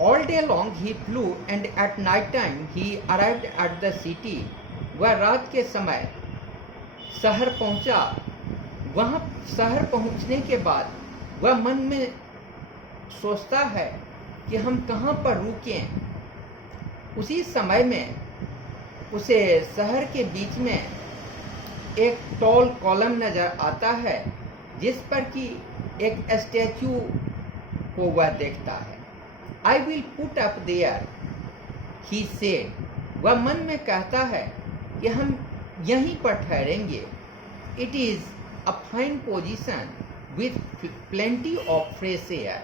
All day long he flew and at night time he arrived at the city. वह रात के समय शहर पहुंचा। वहां शहर पहुंचने के बाद वह मन में सोचता है कि हम कहाँ पर रुकें। उसी समय में उसे शहर के बीच में एक टॉल कॉलम नज़र आता है जिस पर कि एक स्टैचू को वह देखता है। I will put up there, he said. वह मन में कहता है कि हम यहीं पर ठहरेंगे। It is a fine position with plenty of fresh air.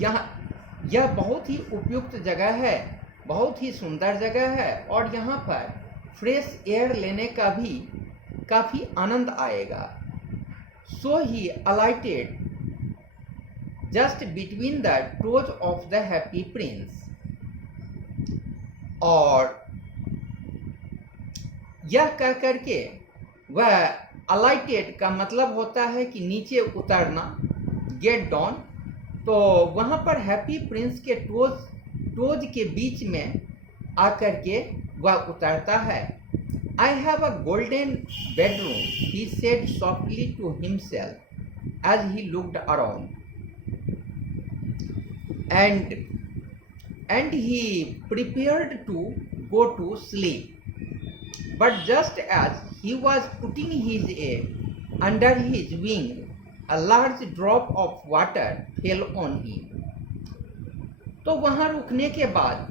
यह बहुत ही उपयुक्त जगह है, बहुत ही सुंदर जगह है और यहाँ पर फ्रेश एयर लेने का भी काफ़ी आनंद आएगा। So he alighted just between the toes of the happy prince. और यह कह करके वह alighted का मतलब होता है कि नीचे उतरना, get down। तो वहाँ पर हैप्पी प्रिंस के टोज के बीच में आकर के वह उतरता है। I have a golden bedroom, he said softly to himself as he looked around. And he prepared to go to sleep. But just as he was putting his head under his wing, a large drop of water fell on him. तो वहाँ रुकने के बाद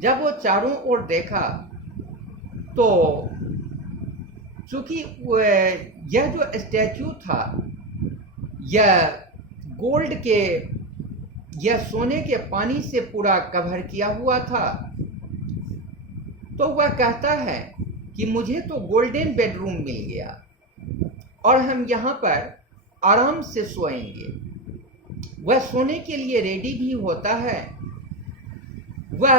जब वो चारों ओर देखा तो चूंकि यह जो स्टैचू था यह गोल्ड के यह सोने के पानी से पूरा कवर किया हुआ था, तो वह कहता है कि मुझे तो गोल्डन बेडरूम मिल गया और हम यहाँ पर आराम से सोएंगे। वह सोने के लिए रेडी भी होता है। वह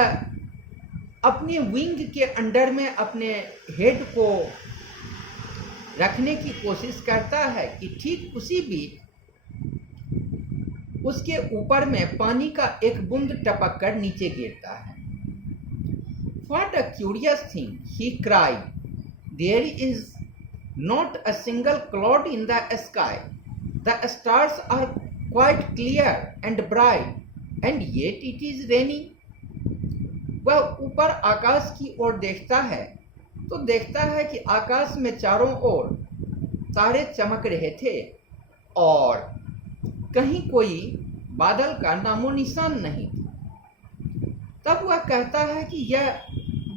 अपने विंग के अंडर में अपने हेड को रखने की कोशिश करता है कि ठीक उसी बीच उसके ऊपर में पानी का एक बूंद टपक कर नीचे गिरता है। What a curious thing, he cried. There is not a single cloud in the sky. The stars are quite clear and bright, and yet it is raining. वह ऊपर आकाश की ओर देखता है तो देखता है कि आकाश में चारों ओर तारे चमक रहे थे और कहीं कोई बादल का नामो निशान नहीं था। तब वह कहता है कि यह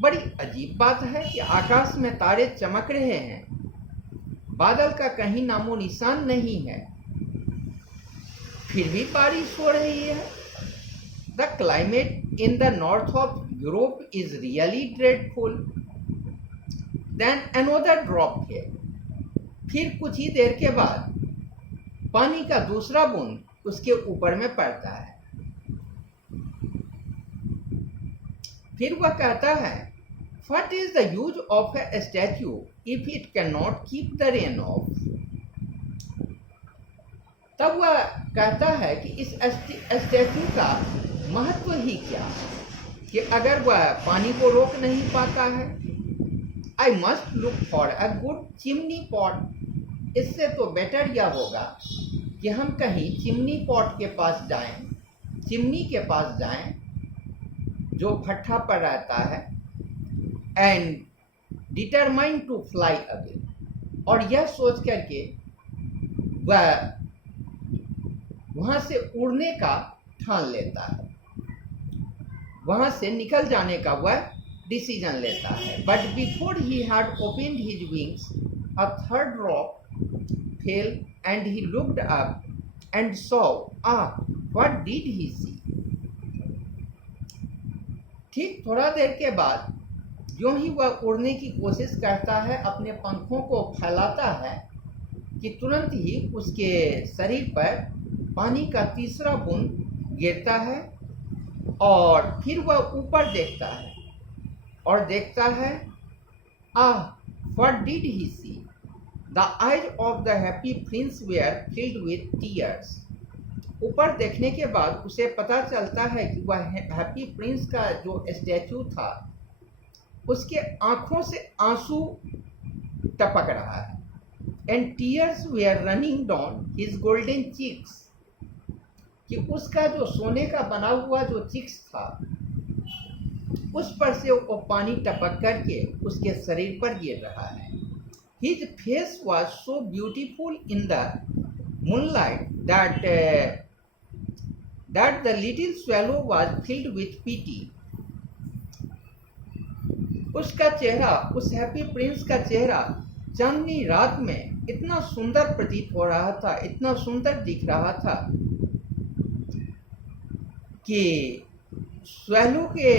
बड़ी अजीब बात है कि आकाश में तारे चमक रहे हैं, बादल का कहीं नामो निशान नहीं है, फिर भी बारिश हो रही है। The climate in the north of Europe is really dreadful. Then another drop here. फिर कुछ ही देर के बाद पानी का दूसरा बूंद उसके ऊपर में पड़ता है। फिर वह कहता है, What is the use of a statue if it cannot keep the rain off? तब वह कहता है कि इस स्टैचू का महत्व ही क्या कि अगर वह पानी को रोक नहीं पाता है। I must look for a good chimney pot. इससे तो बेटर यह होगा कि हम कहीं चिमनी पॉट के पास जाएं, चिमनी के पास जाएं जो भट्ठा पर रहता है, and determined to fly away, और यह सोच करके वह वहां से उड़ने का ठान लेता है, वहां से निकल जाने का वह डिसीजन लेता है। But before he had opened his wings, a third drop fell and he looked up and saw, what did he see? ठीक थोड़ा देर के बाद जो ही वह उड़ने की कोशिश करता है, अपने पंखों को फैलाता है कि तुरंत ही उसके शरीर पर पानी का तीसरा बूंद गिरता है और फिर वह ऊपर देखता है और देखता है, what did he see? The eyes of the happy prince were filled with tears. ऊपर देखने के बाद उसे पता चलता है कि वह हैप्पी प्रिंस का जो स्टैचू था उसके आंखों से आंसू टपक रहा है, and tears were running down his golden cheeks, कि उसका जो सोने का बना हुआ जो चिक्स था उस पर से वो पानी टपक करके उसके शरीर पर गिर रहा है। His face was so beautiful in the moonlight that the little swallow was filled with pity. उसका चेहरा, उस हैप्पी प्रिंस का चेहरा चांदनी रात में इतना सुंदर प्रतीत हो रहा था, इतना सुंदर दिख रहा था कि स्वैलो के,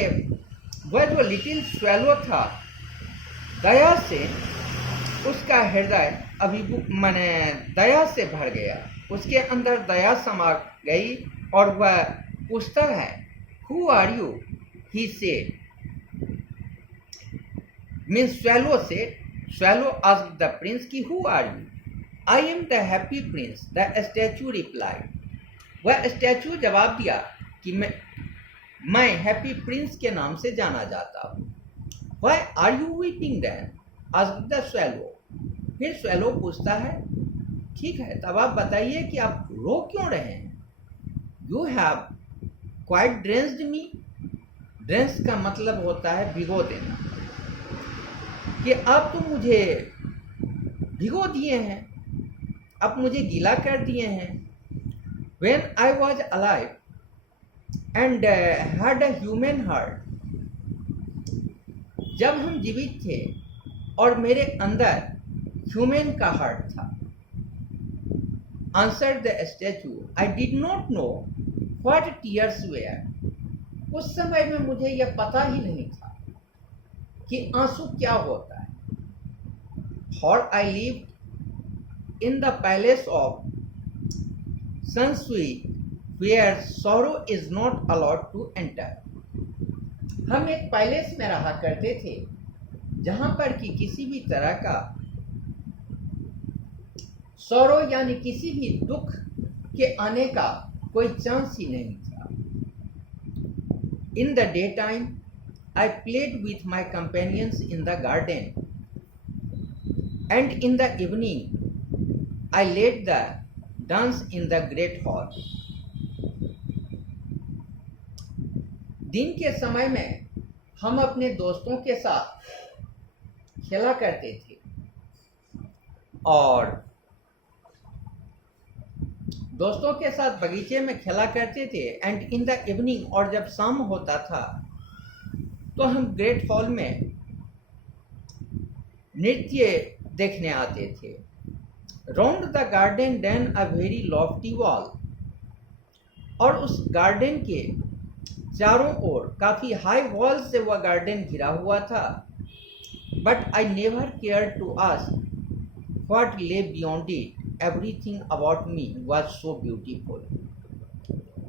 वह जो लिटिल स्वैलो था, दया से उसका हृदय माने दया से भर गया, उसके अंदर दया समा गई और वह पूछता है, who are you? He said, means swallow said, swallow asked the prince कि who are you? I am the happy prince, the statue replied. वह स्टैचू जवाब दिया कि मैं हैप्पी प्रिंस के नाम से जाना जाता हूँ। Why are you weeping then? asked the swallow. फिर swallow पूछता है, ठीक है, तब आप बताइए कि आप रो क्यों रहे हैं? You have quite drenched me. Drench का मतलब होता है भिगो देना, कि आप तो मुझे भिगो दिए हैं, आप मुझे गीला कर दिए हैं। When I was alive and had a human heart, जब हम जीवित थे और मेरे अंदर ह्यूमन का हार्ट था। Answered the statue, I did not know what tears were. उस समय में मुझे यह पता ही नहीं था कि आंसू क्या होता है। For I lived in the palace of Sansui, where sorrow is not allowed to enter. हम एक पैलेस में रहा करते थे जहां पर कि किसी भी तरह का सौरो यानी किसी भी दुख के आने का कोई चांस ही नहीं था। In the day time I played with my companions in the garden, and in the evening I led the dance in the great hall. दिन के समय में हम अपने दोस्तों के साथ खेला करते थे और दोस्तों के साथ बगीचे में खेला करते थे। एंड इन द इवनिंग, और जब शाम होता था तो हम ग्रेट हॉल में नृत्य देखने आते थे। Round the garden then a very lofty wall, और उस गार्डन के चारों ओर काफी हाई वॉल से वह गार्डन घिरा हुआ था। But I never care to ask what lay beyond it, everything about me was so beautiful.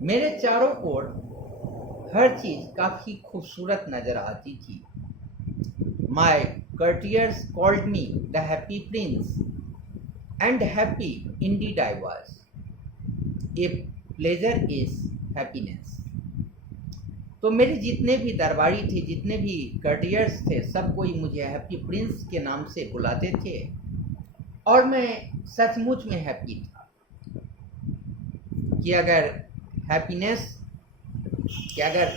मेरे चारों ओर हर चीज काफी खूबसूरत नजर आती थी। माई courtiers called me the happy prince, and happy indeed I was. A pleasure is happiness. तो मेरे जितने भी दरबारी थे, जितने भी कर्टियर्स थे, सब कोई मुझे हैप्पी प्रिंस के नाम से बुलाते थे और मैं सचमुच में हैप्पी था कि अगर हैप्पीनेस, कि अगर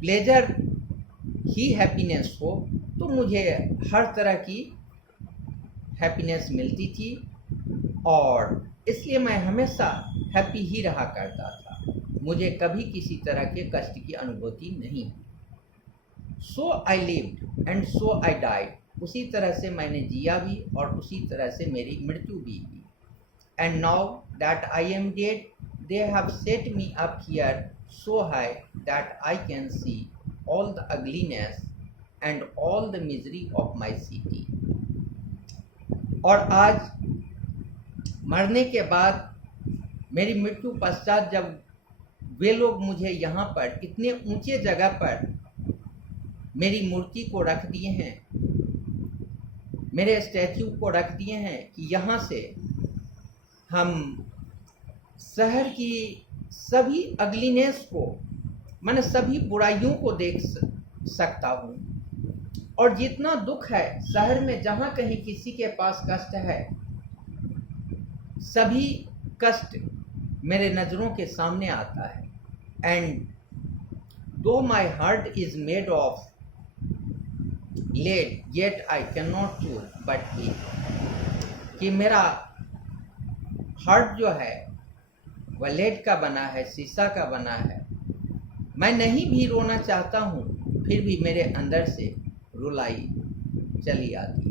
प्लेजर ही हैप्पीनेस हो तो मुझे हर तरह की हैप्पीनेस मिलती थी और इसलिए मैं हमेशा हैप्पी ही रहा करता था। मुझे कभी किसी तरह के कष्ट की अनुभूति नहीं। So I lived and so I died, उसी तरह से मैंने जिया भी और उसी तरह से मेरी मृत्यु भी हुई। And now that I am dead, they have set me up here so high that I can see all the ugliness and all the misery of my city. और आज मरने के बाद, मेरी मृत्यु पश्चात, जब वे लोग मुझे यहाँ पर इतने ऊंचे जगह पर मेरी मूर्ति को रख दिए हैं, मेरे स्टैचू को रख दिए हैं कि यहाँ से हम शहर की सभी अगलीनेस को, मैंने सभी बुराइयों को देख सकता हूँ। और जितना दुख है शहर में, जहाँ कहीं किसी के पास कष्ट है, सभी कष्ट मेरे नज़रों के सामने आता है। And though my heart is made of lead yet I can not choose but ही, कि मेरा हार्ट जो है वह लेड का बना है, शीशा का बना है। मैं नहीं भी रोना चाहता हूँ फिर भी मेरे अंदर से रुलाई चली आती है।